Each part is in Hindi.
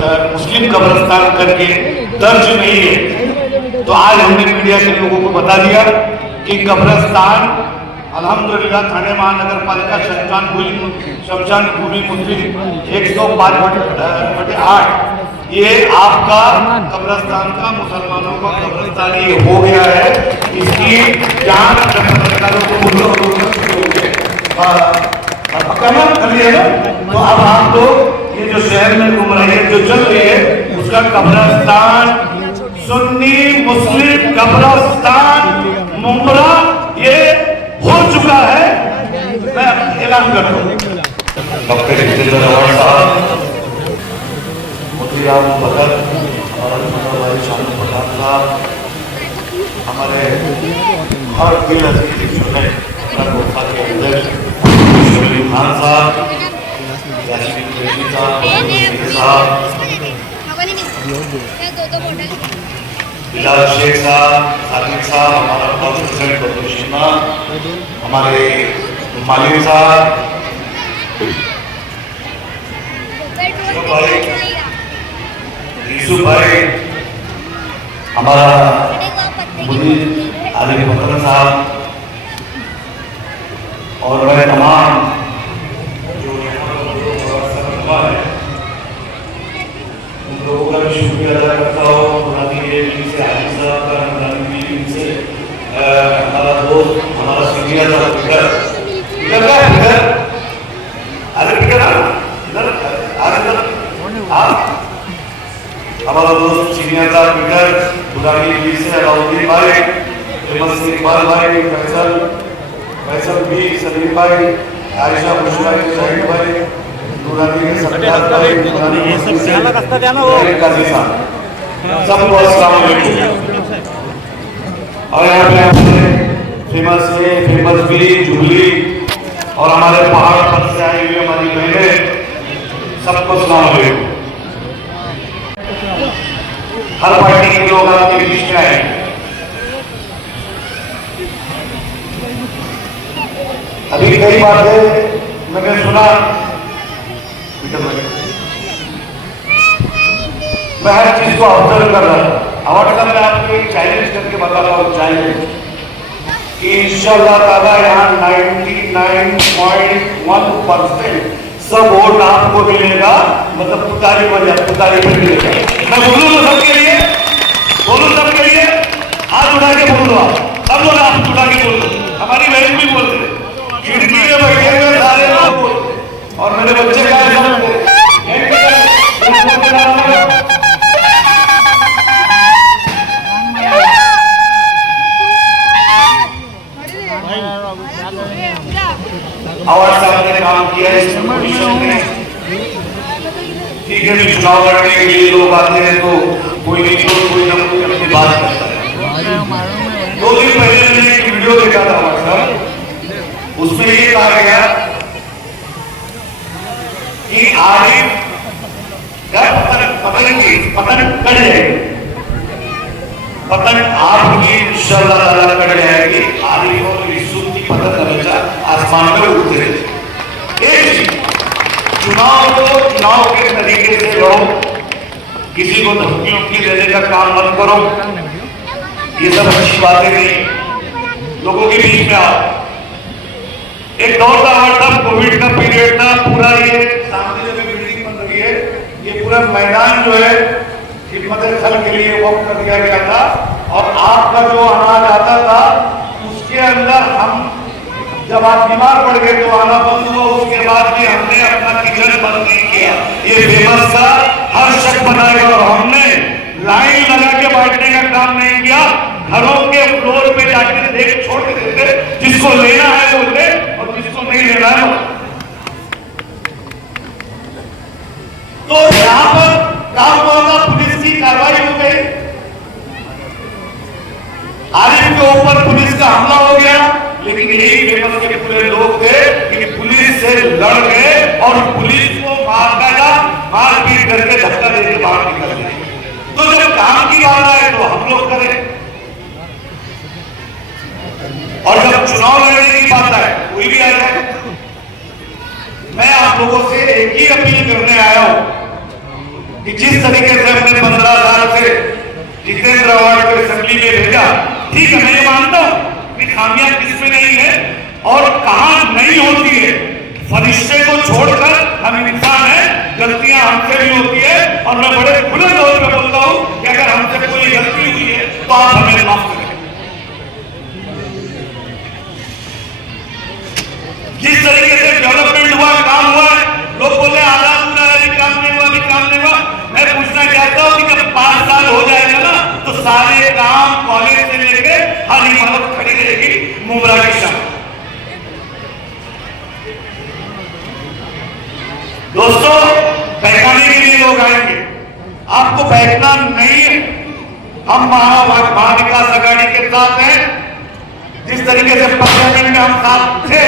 मुस्लिम कब्रिस्तान करके दर्ज नहीं है। तो आज हमने मीडिया के लोगों को बता दिया कि कब्रिस्तान अल्हम्दुलिल्लाह थाने महानगर पालिका शमशान भूमि मुस्लिम 105/8 ये आपका कब्रिस्तान का मुसलमानों का कब्रिस्तान ये हो गया है। इसकी जांच पत्रकारों को कर लिया ना। तो अब आप लोग ये जो शहर में घूम रही है जो चल रही है उसका कब्रिस्तान सुन्नी मुस्लिम कब्रिस्तान मुमरा ये हो चुका है। मैं ऐलान कर दूं डॉक्टर मोतीराम भगत हमारे शामिल प्रधान साहब हमारे हर दिल अजीज जो है के अध्यक्ष खान साहब बिलाल शेख साहब सादिक साहब हमारा वाइस प्रेसिडेंट डॉक्टर शीमा हमारे मालिक साहब यूसुफ भाई हमारा मुदीर आलिम बकर साहब और मैं तमाम जो है उन लोगों का भी शुक्रिया अदा करता हूँ। से आलिम साहब का से हमारा दोस्त हमारा सीनियर हमारा दोस्त सीनियर था पीटर बुलानी से अलाउद्दीन भाई फेमस इकबाल भाई फैसल भी सलीम भाई आयशा मुश्रा शहीद भाई नूरानी के सत्तार भाई ये सब क्या लगता है ना वो काजी साहब सबको अस्सलाम वालेकुम। और यहाँ पे फेमस भी जुबली और हमारे पहाड़ पर से आई हुई हमारी बहनें सबको अस्सलाम वालेकुम। हर पार्टी के लोग आपके बीच में आए। अभी कई बातें मैंने सुना मैं हर चीज को ऑब्जर्व कर रहा था। और मैं आपको एक चैलेंज करके बता रहा हूँ चैलेंज कि इंशाअल्लाह ताला यहाँ 99.1% सब वोट आपको मिलेगा। मतलब पुतारी पर मिलेगा। मैं बोलूँ तो सबके लिए सबके लिए हाथ उठा के बोल दो। सब लोग हाथ उठा के बोल दो। हमारी बहन भी बोल रहे खिड़की में बैठे हुए सारे लोग और मेरे बच्चे का आवाज साहब ने काम किया है ठीक है। चुनाव लड़ने के लिए लोग आते हैं तो कोई ना कोई अपनी बात करता है। 2 दिन पहले मैंने एक वीडियो देखा था व्हाट्सएप उसमें ये कहा गया कि आरिफ का पतन कट जाएगी। पतन आपकी इंशाअल्लाह ताला कट जाएगी। आरिफ और यूसुफ की पतन हमेशा आसमान में उड़ते रहते। एक चुनाव के तरीके से लो। किसी को धमकी देने का काम मत करो। ये सब अच्छी बातें नहीं। लोगों के बीच में आओ। एक दौर था तब कोविड का पीरियड था। पूरा ये सामने जो बिल्डिंग बन रही है ये पूरा मैदान जो है खिदमत खल के लिए वक्त कर दिया गया था। और आपका जो अनाज आता था उसके अंदर हम जब आप बीमार पड़ गए तो आना बंद हुआ। उसके बाद भी हमने अपना किचन बंद नहीं किया। ये फेमस था हर शख्स बनाएगा। और हमने लाइन लगा के बांटने का काम नहीं किया। घरों के फ्लोर पे जाकर देख छोड़ के देते जिसको लेना है वो ले और जिसको नहीं लेना है तो यहाँ पर काम हुआ। पुलिस की कार्रवाई हो गई। आरिफ के ऊपर पुलिस का हमला हो गया। लेकिन यही फेमस के पूरे लोग थे कि पुलिस से लड़ गए और पुलिस को मारपीट करके धक्का देके बाहर निकल गए। तो जब काम की बात आए तो हम लोग करें और जब चुनाव लड़ने की बात आए कोई भी आ जाए। मैं आप लोगों से एक ही अपील करने आया हूं कि जिस तरीके से हमने 15 साल से जितेंद्र अवार्ड को असेंबली में भेजा, ठीक है, मैं ये मानता हूं कि खामियां किसमें नहीं है और कहां नहीं होती है। फरिश्ते को छोड़कर हम इंसान हैं, गलतियां हमसे भी होती है और मैं बड़े खुले तौर पे बोलता हूं कि अगर हमसे कोई गलती हुई है तो आप हमें माफ करें। जिस तरीके से डेवलपमेंट हुआ, काम हुआ है, लोग बोले आजाद हुआ है, अभी काम नहीं हुआ, अभी काम नहीं हुआ। मैं पूछना चाहता हूं कि जब 5 साल हो जाएगा ना तो सारे काम कॉलेज से लेके हर इमारत खड़ी रहेगी मुमरा के साथ। दोस्तों, बैठाने के लिए लोग आएंगे, आपको बैठना नहीं है। हम महाविकास आघाड़ी के साथ हैं। जिस तरीके से पार्लियामेंट में हम साथ थे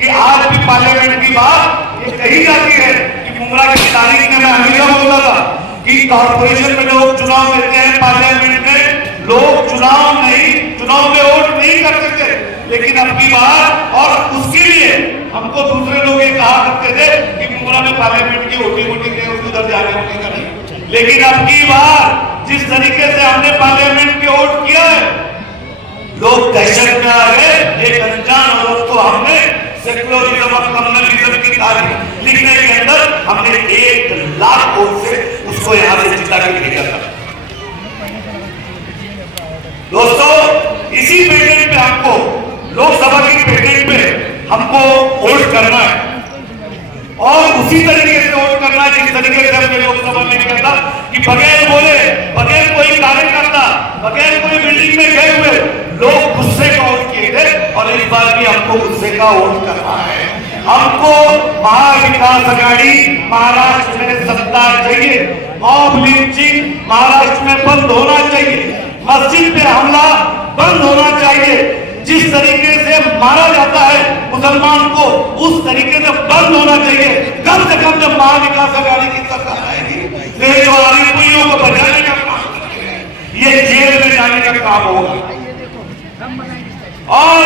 कि आज भी पार्लियामेंट की बात ये कही जाती है कि मुमरा की तारीख में मैं हमेशा बोलता था कि कॉर्पोरेशन में लोग चुनाव देते हैं, पार्लियामेंट में लोग चुनाव में वोट नहीं करते थे, लेकिन अब की बार और उसके लिए हमको दूसरे लोग ये कहा करते थे कि मुमरा में पार्लियामेंट की वोटिंग है, उधर जाने होने का नहीं। लेकिन अब की बार जिस तरीके से हमने पार्लियामेंट के वोट किया है, लोग दहशत में आ गए। एक अनजान औरत को हमने सेक्युलरिज्म और कम्युनलिज्म की तारीख लिखने के अंदर हमने 1 लाख वोट से उसको यहां से जिता के भेजा था। दोस्तों, इसी पेटेंट पे हमको, लोकसभा की पेटेंट पे हमको वोट करना है और उसी तरीके से वोट करना है जिस तरीके से हमने लोकसभा में किया था कि बगैर बोले, बगैर कोई कार्यकर्ता, बगैर कोई बिल्डिंग में गए हुए लोग गुस्से का वोट किए थे और इस बार भी हमको गुस्से का वोट करना है। हमको महाविकास आघाड़ी महाराष्ट्र में सत्ता चाहिए। मॉब लिंचिंग महाराष्ट्र में बंद होना चाहिए। मस्जिद पे हमला बंद होना चाहिए। जिस तरीके से मारा जाता है मुसलमान को, उस तरीके से बंद होना चाहिए। कम से कम जब महाविकास आघाड़ी की सरकार आएगी, देशवासियों को बचाने का काम करेंगे, ये जेल में जाने का काम होगा। और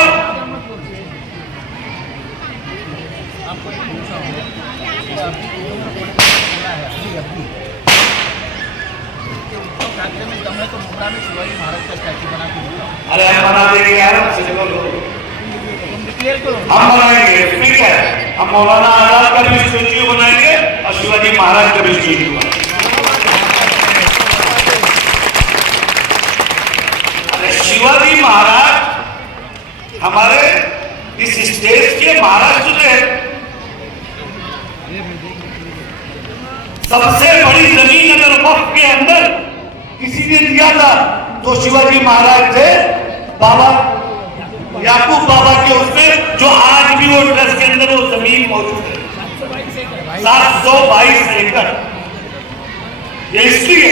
अरे हम बना देंगे यार, हम बनाएंगे, ठीक है। हम मौलाना आजाद का भी स्टैच्यू बनाएंगे और शिवाजी महाराज का भी स्टैच्यू बनाएंगे। अरे शिवाजी महाराज हमारे इस स्टेट के महाराष्ट्र में सबसे बड़ी जमीन अगर वक्त के अंदर किसी ने दिया था तो शिवाजी महाराज थे। बाबा याकूब बाबा के उसमें, जो आज भी वो ट्रस्ट के अंदर वो जमीन मौजूद है, 722 एकड़। ये इसलिए,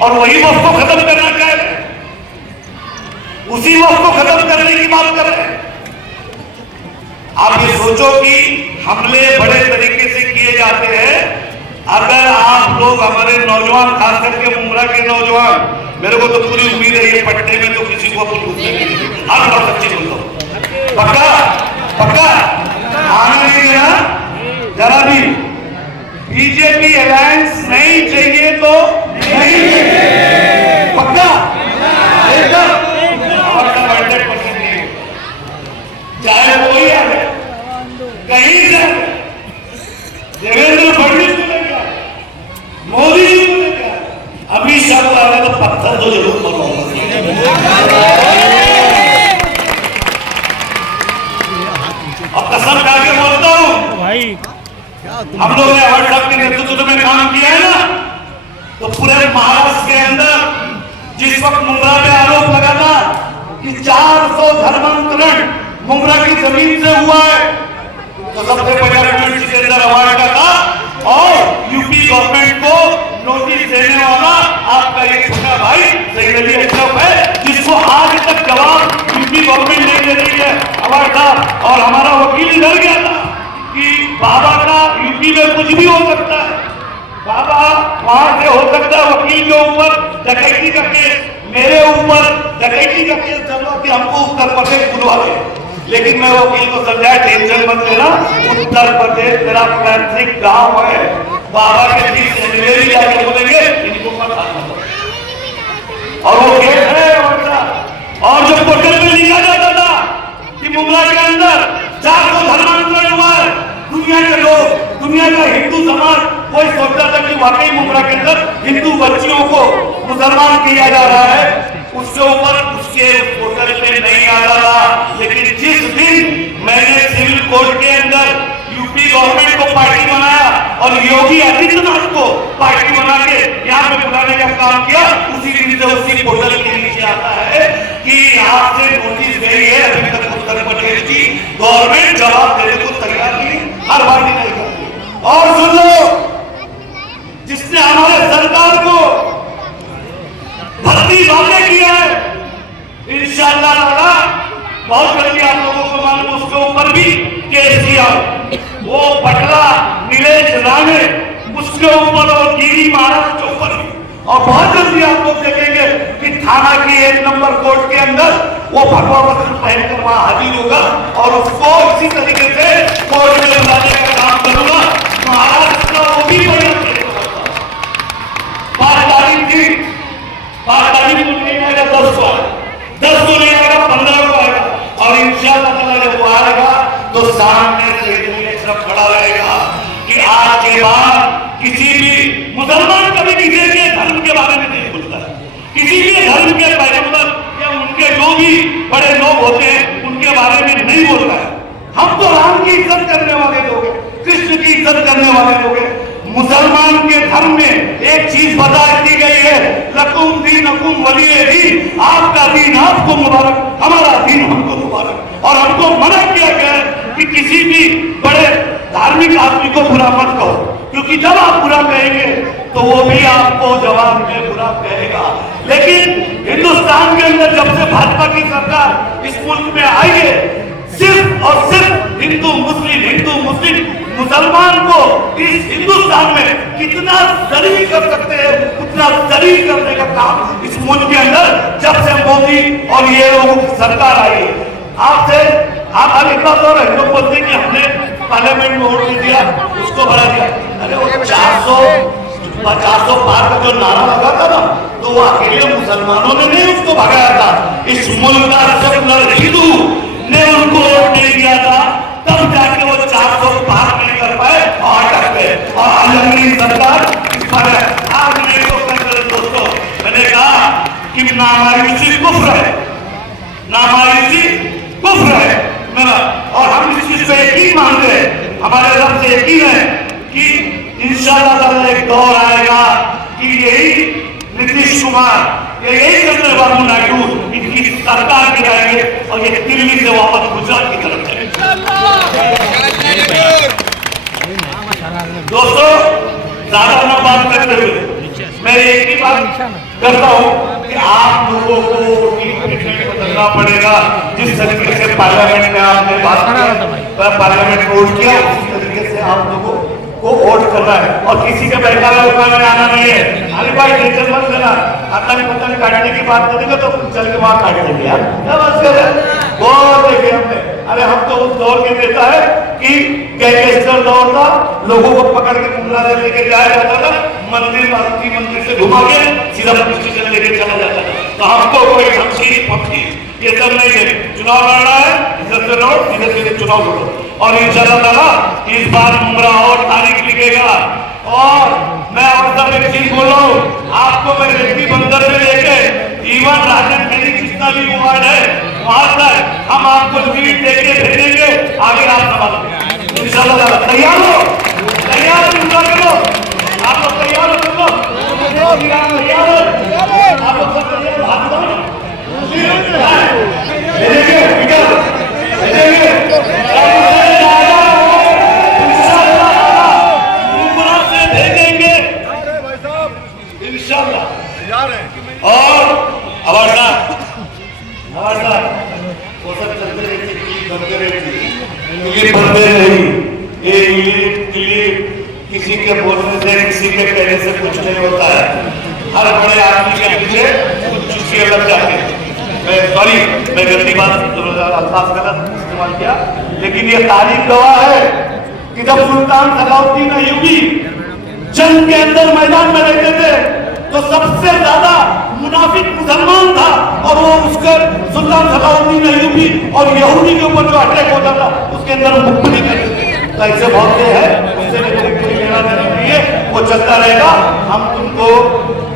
और वही वक्त को खत्म करना चाह रहे हैं, उसी वक्त को खत्म करने की बात कर रहे हैं। आप ये सोचो कि हमले बड़े तरीके से किए जाते हैं। अगर आप लोग, हमारे नौजवान, खास करके मुमरा के नौजवान, मेरे को तो पूरी उम्मीद है ये पट्टे में तो किसी को अपन घुसने नहीं देंगे। हर बार सच्ची बोलता हूं, पक्का पक्का आना नहीं है जरा भी। बीजेपी अलायंस नहीं चाहिए तो नहीं चाहिए, पक्का एकदम। और 100% नहीं, चाहे कोई आ जाए, कहीं से देवेंद्र फडणवीस को लेकर, मोदी जी को लेकर, अमित शाह को आगे तो पत्थर तो जरूर मरोगा। और कसम खा के बोलता हूं भाई, हम लोग ने अवार्ड साहब के नेतृत्व में काम किया है ना, तो पूरे महाराष्ट्र के अंदर जिस वक्त मुमरा में आरोप लगा था कि 400 धर्मांतरण मुमरा की जमीन से हुआ है, तो सबसे पहले ट्वीट के अंदर अवार्ड का था और यूपी गवर्नमेंट को नोटिस देने वाला आपका एक छोटा भाई सईद अली अशरफ है, जिसको आज तक जवाब यूपी गवर्नमेंट नहीं दे रही है अवार्ड का। और हमारा वकील डर गया था कि बाबा का यूपी में कुछ भी हो सकता है, बाबा वहां से हो सकता है वकील के ऊपर डकैती का केस, मेरे ऊपर डकैती का केस चलो कि हमको उत्तर प्रदेश बुलवा दे। लेकिन मैं वकील को समझाया टेंशन मत लेना, उत्तर प्रदेश मेरा पैतृक गांव है, बाबा के बीच में जाके बोलेंगे इनको मत आना। और वो खेल है और जो पोर्टल में लिखा जाता था कि मुमरा के अंदर 400 धर्मांतरण हुआ है, दुनिया के लोग, दुनिया का हिंदू समाज कोई सोचता था कि वाकई मुमरा के अंदर हिंदू बच्चियों को मुसलमान किया जा रहा है, उसके ऊपर उसके पोर्टल पे नहीं आता था। लेकिन जिस दिन मैंने सिविल कोर्ट के अंदर यूपी गवर्नमेंट को पार्टी बनाया और योगी आदित्यनाथ को पार्टी बना के यहाँ पे बुलाने का काम किया, उसी दिन से उसी पोर्टल के नीचे आता है कि यहाँ से नोटिस गई है, अभी तक उत्तर प्रदेश की गवर्नमेंट जवाब देने को तैयार नहीं, हर बार नहीं करती। और सुन लो, जिसने हमारे सरकार को भर्ती वादे किया है, इंशाअल्लाह ताला बहुत जल्दी आप लोगों को मालूम, उसके ऊपर भी केस किया। वो पटला नीलेश राणे, उसके ऊपर और गिरी महाराज के ऊपर भी, और बहुत जल्दी आप लोग देखेंगे कि थाना की 1 नंबर कोर्ट के अंदर वो भगवा वस्त्र पहनकर वहां हाजिर होगा और उसको इसी तरीके से कोर्ट में बुलाने का काम करूंगा। महाराष्ट्र का वो भी बात तारीख थी, 5 तारीख को नहीं आएगा, 10 को आएगा, 10 को नहीं आएगा, 15 को आएगा, और इंशाअल्लाह ताला जब वो आएगा तो सामने से सब खड़ा रहेगा कि आज के बाद किसी भी मुसलमान कभी किसी के धर्म के बारे में नहीं बोलता है, किसी भी धर्म के पैगंबर या उनके जो भी बड़े लोग होते हैं उनके बारे में नहीं बोलता है। हम तो राम की इज्जत करने वाले लोग हैं, कृष्ण की इज्जत करने वाले लोग हैं। मुसलमान के धर्म में एक चीज बता दी गई है, लकुम दीनुकुम वलिय दीन, आपका दीन आपको मुबारक, हमारा दीन हमको मुबारक। और हमको मना किया गया है कि किसी भी बड़े धार्मिक आदमी को बुरा मत कहो, क्योंकि जब आप बुरा कहेंगे तो वो भी आपको जवाब में बुरा कहेगा। लेकिन हिंदुस्तान के अंदर जब से भाजपा की सरकार इस मुल्क में आई है, सिर्फ और सिर्फ हिंदू मुस्लिम मुसलमान को इस हिंदुस्तान में कितना जलील कर सकते हैं उतना जलील करने का काम इस मुल्क के अंदर जब से मोदी और ये लोगों की सरकार आई है। आपसे आप एक बात और है, लोग बोलते हैं कि हमने पार्लियामेंट में वोट दिया, उसको बढ़ा दिया। अरे वो 400 पार का जो नारा लगा था ना, तो वो अकेले मुसलमानों ने नहीं उसको भगाया था, इस मुल्क का सब हिंदू ने उनको वोट नहीं दिया था, तब जाके वो 400 पार नहीं कर पाए और अटक गए। और आज सरकार इस पर है। आज मैं तो दोस्तों मैंने कहा कि नामायूसी कुफ्र है, नामायूसी कुफ्र है मेरा, और हम इस चीज पे यकीन मानते हैं, हमारे रब से यकीन है कि इंशाअल्लाह ताला एक दौर आएगा कि यही नीतीश कुमार, यही चंद्रबाबू नायडू इनकी सरकार गिराएंगे और ये दिल्ली से वापस गुजरात की तरफ जाएंगे। दोस्तों ज्यादा न बात करते हुए मैं एक ही बात करता हूँ कि आप लोगों को बदलना पड़ेगा। जिस तरीके से पार्लियामेंट में आपने बात किया, पार्लियामेंट में वोट किया, उसी तरीके से आप लोगों को वोट करना है और किसी के बहकावे उठाने आना नहीं है। अरे भाई टेंशन मत लेना, आतंक पतंग काटने की बात करेंगे तो चल के वहां काट देंगे यार, क्या बात कर रहे हैं? बहुत देखे हमने। अरे हम तो उस दौर के देता है कि गैंगस्टर दौर था, लोगों को पकड़ के मुमला से लेके जाया जाता था, मंदिर मारुति मंदिर से घुमा के सीधा पुलिस स्टेशन लेके चला जाता था। तो हमको कोई धमकी पक्की ये सब नहीं है। चुनाव लड़ना है, इज्जत से लड़ो, सीधे सीधे चुनाव लड़ो और इंशाअल्लाह ताला इस बार मुमरा और तारीख लिखेगा। और मैं और सब एक चीज बोल रहा हूँ, आपको मैं व्यक्ति बंदर से लेके इवन राजन मेरी जितना भी वार्ड है वहां तक हम आपको लीड देके भेजेंगे, आगे आप संभालो इंशाअल्लाह ताला। तैयार हो? तैयार हो? आप लोग तैयार हो? तैयार हो? आप लोग सब तैयार हो? हाथ दो और वो सब चलते रहते बनते नहीं। किसी के बोलने से किसी के कहने से कुछ नहीं होता है। हर बड़े आदमी के पीछे कुछ चीजें लग जाती है। सॉरी मैं गलती बात अल्फाज गलत इस्तेमाल किया, लेकिन ये तारीख गवाह है कि जब सुल्तान सलाउद्दीन अय्यूबी जंग के अंदर मैदान में रहते थे तो सबसे ज्यादा मुनाफिक मुसलमान था और वो उसके सुल्तान सलाउद्दीन अय्यूबी और यहूदी के ऊपर जो अटैक होता था उसके अंदर मुक्ति करते थे। तो ऐसे बहुत से है, उससे कोई लेना देना नहीं है, वो चलता रहेगा। हम तुमको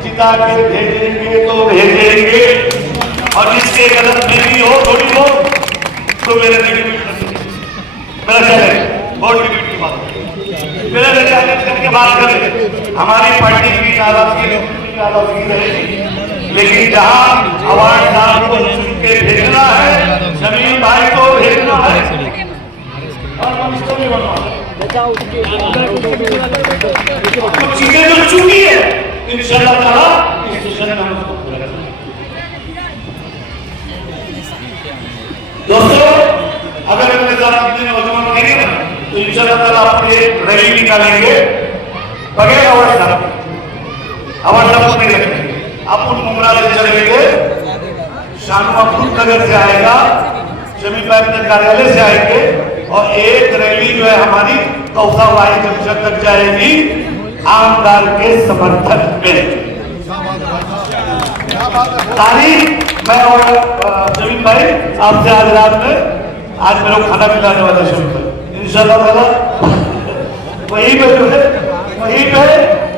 जिता के भेजेंगे तो भेजेंगे, और जिसके गलत में भी हो थोड़ी बहुत तो मेरा चैलेंज वोट डिबेट की बात मेरे चैलेंज करके बात करें। हमारी पार्टी की नाराजगी रहेगी, लेकिन जहां अवार्डदार को चुन के भेजना है, शमीम भाई को भेजना है और कुछ चीजें जो चुकी है इंशाअल्लाह ताला इस सेशन में हम उसको पूरा करेंगे। दोस्तों, अगर अपने साथ कितने नौजवान रहेंगे ना तो इंशाअल्लाह ताला आप एक रैली निकालेंगे बगैर अवार्ड नहीं रखेंगे। अपन मुमरा से चलेंगे, शानू अफरूज नगर से आएगा, शमीम भाई अपने कार्यालय से आएंगे और एक रैली जो है हमारी कौसावाई जंक्शन तक जाएगी आमदार के समर्थन में। तारीख मैं और शमीम भाई आपसे आज रात में आज मेरे को खाना खिलाने वाले शमीम भाई इंशाअल्लाह ताला वहीं पे जो है वहीं पे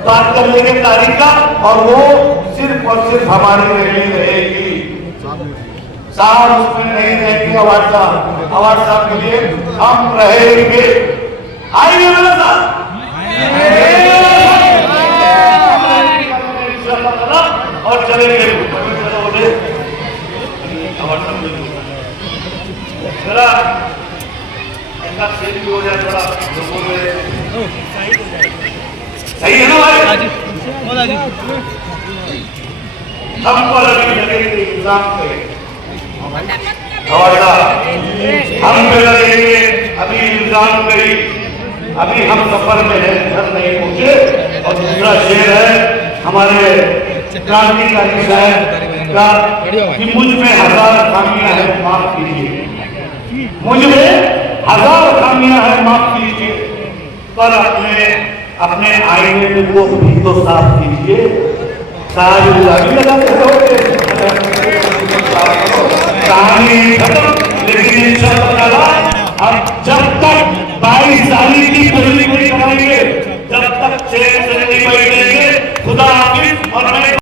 बात कर लेंगे तारीख का, और वो सिर्फ और सिर्फ हमारी रैली रहेगी। साहब उसमें नहीं रहेंगे अवार्ड साहब के लिए हम रहेंगे। आइए मेरे साथ और चलेंगे जरा ऐसा सेल भी हो जाए थोड़ा लोगों में। सही है ना भाई? हमको लगेंगे इंतजाम करें हम पे लगेंगे अभी इंतजाम करी, अभी हम सफर में है, घर नहीं पहुंचे। और दूसरा शेर है हमारे क्रांतिकारी साहब का कि मुझ में 1000 खामियां हैं माफ कीजिए, मुझ में 1000 खामियां हैं माफ कीजिए, पर अपने आईने में वो भी तो साफ कीजिए। सारी गुलाबी लगाते रहोगे, कहानी खत्म। लेकिन इंशाअल्लाह अब जब तक 22 तारीख की